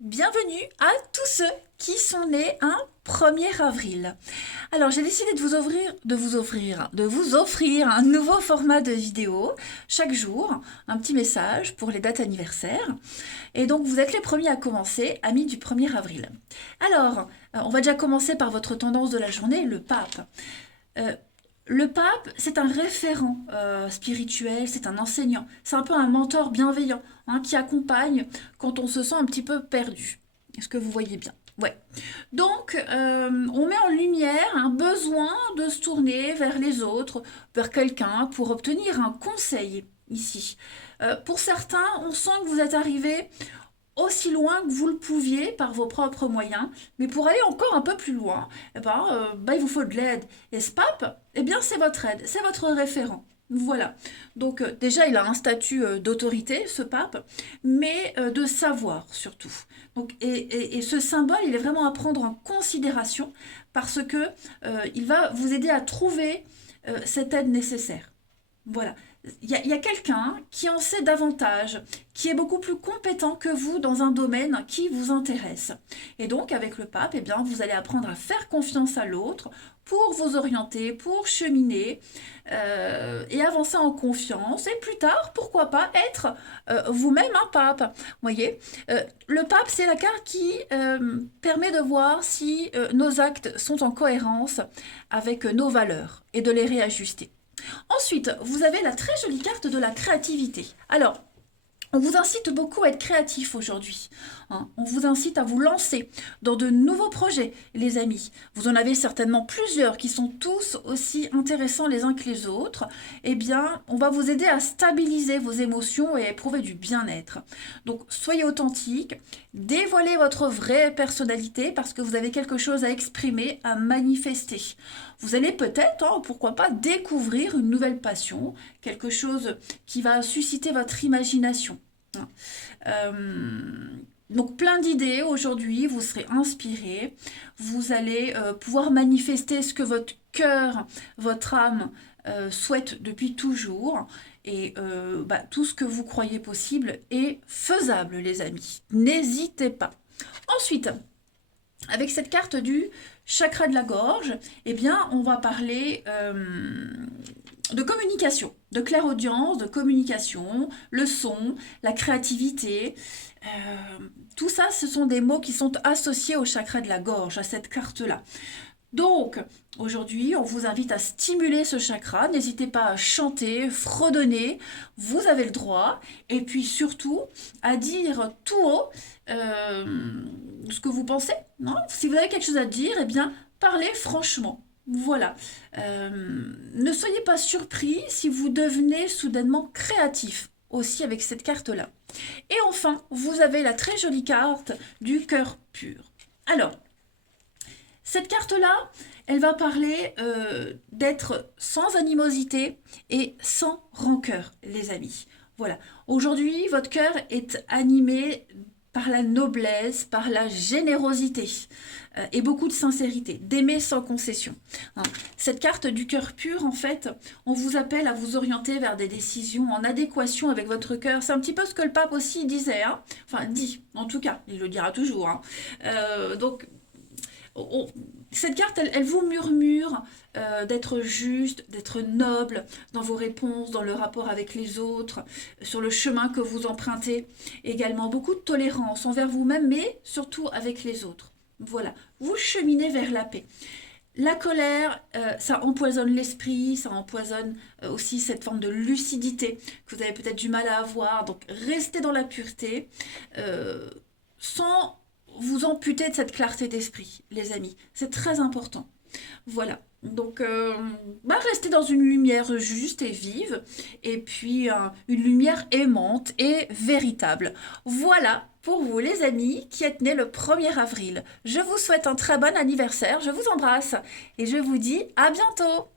Bienvenue à tous ceux qui sont nés un 1er avril. Alors j'ai décidé de vous offrir un nouveau format de vidéo chaque jour, un petit message pour les dates anniversaires. Et donc vous êtes les premiers à commencer, amis du 1er avril. Alors, on va déjà commencer par votre tendance de la journée, le pape. Euh, le pape, c'est un référent spirituel, c'est un enseignant, c'est un peu un mentor bienveillant qui accompagne quand on se sent un petit peu perdu. Est-ce que vous voyez bien? Ouais. Donc, on met en lumière un besoin de se tourner vers les autres, vers quelqu'un pour obtenir un conseil ici. Pour certains, on sent que vous êtes arrivé aussi loin que vous le pouviez par vos propres moyens, mais pour aller encore un peu plus loin, il vous faut de l'aide. Et ce pape, c'est votre aide, c'est votre référent. Voilà. Donc déjà, il a un statut d'autorité, ce pape, mais de savoir surtout. Et ce symbole, il est vraiment à prendre en considération parce que il va vous aider à trouver cette aide nécessaire. Voilà. Il y a quelqu'un qui en sait davantage, qui est beaucoup plus compétent que vous dans un domaine qui vous intéresse. Et donc, avec le pape, vous allez apprendre à faire confiance à l'autre pour vous orienter, pour cheminer et avancer en confiance. Et plus tard, pourquoi pas être vous-même un pape. Vous voyez, le pape, c'est la carte qui permet de voir si nos actes sont en cohérence avec nos valeurs et de les réajuster. Ensuite, vous avez la très jolie carte de la créativité. Alors, on vous incite beaucoup à être créatif aujourd'hui. On vous incite à vous lancer dans de nouveaux projets, les amis. Vous en avez certainement plusieurs qui sont tous aussi intéressants les uns que les autres. On va vous aider à stabiliser vos émotions et à éprouver du bien-être. Donc, soyez authentique, dévoilez votre vraie personnalité parce que vous avez quelque chose à exprimer, à manifester. Vous allez peut-être, pourquoi pas, découvrir une nouvelle passion, quelque chose qui va susciter votre imagination. Donc plein d'idées aujourd'hui, vous serez inspiré, vous allez pouvoir manifester ce que votre cœur, votre âme souhaite depuis toujours et tout ce que vous croyez possible est faisable les amis, n'hésitez pas. Ensuite, avec cette carte du chakra de la gorge, on va parler de communication, de clairaudience, de communication, le son, la créativité. Tout ça, ce sont des mots qui sont associés au chakra de la gorge, à cette carte-là. Donc, aujourd'hui, on vous invite à stimuler ce chakra. N'hésitez pas à chanter, fredonner, vous avez le droit. Et puis surtout, à dire tout haut ce que vous pensez. Non, si vous avez quelque chose à dire, parlez franchement. Voilà. Ne soyez pas surpris si vous devenez soudainement créatif aussi avec cette carte-là. Et enfin, vous avez la très jolie carte du cœur pur. Alors, cette carte-là, elle va parler d'être sans animosité et sans rancœur, les amis. Voilà. Aujourd'hui, votre cœur est animé par la noblesse, par la générosité et beaucoup de sincérité, d'aimer sans concession. Cette carte du cœur pur, en fait, on vous appelle à vous orienter vers des décisions en adéquation avec votre cœur. C'est un petit peu ce que le pape aussi disait, enfin dit, en tout cas, il le dira toujours. Cette carte, elle vous murmure d'être juste, d'être noble dans vos réponses, dans le rapport avec les autres, sur le chemin que vous empruntez. Également, beaucoup de tolérance envers vous-même, mais surtout avec les autres. Voilà, vous cheminez vers la paix. La colère, ça empoisonne l'esprit, ça empoisonne aussi cette forme de lucidité que vous avez peut-être du mal à avoir. Donc, restez dans la pureté, sans vous amputer de cette clarté d'esprit, les amis. C'est très important. Voilà. Donc, restez dans une lumière juste et vive, et puis une lumière aimante et véritable. Voilà pour vous, les amis, qui êtes nés le 1er avril. Je vous souhaite un très bon anniversaire, je vous embrasse, et je vous dis à bientôt.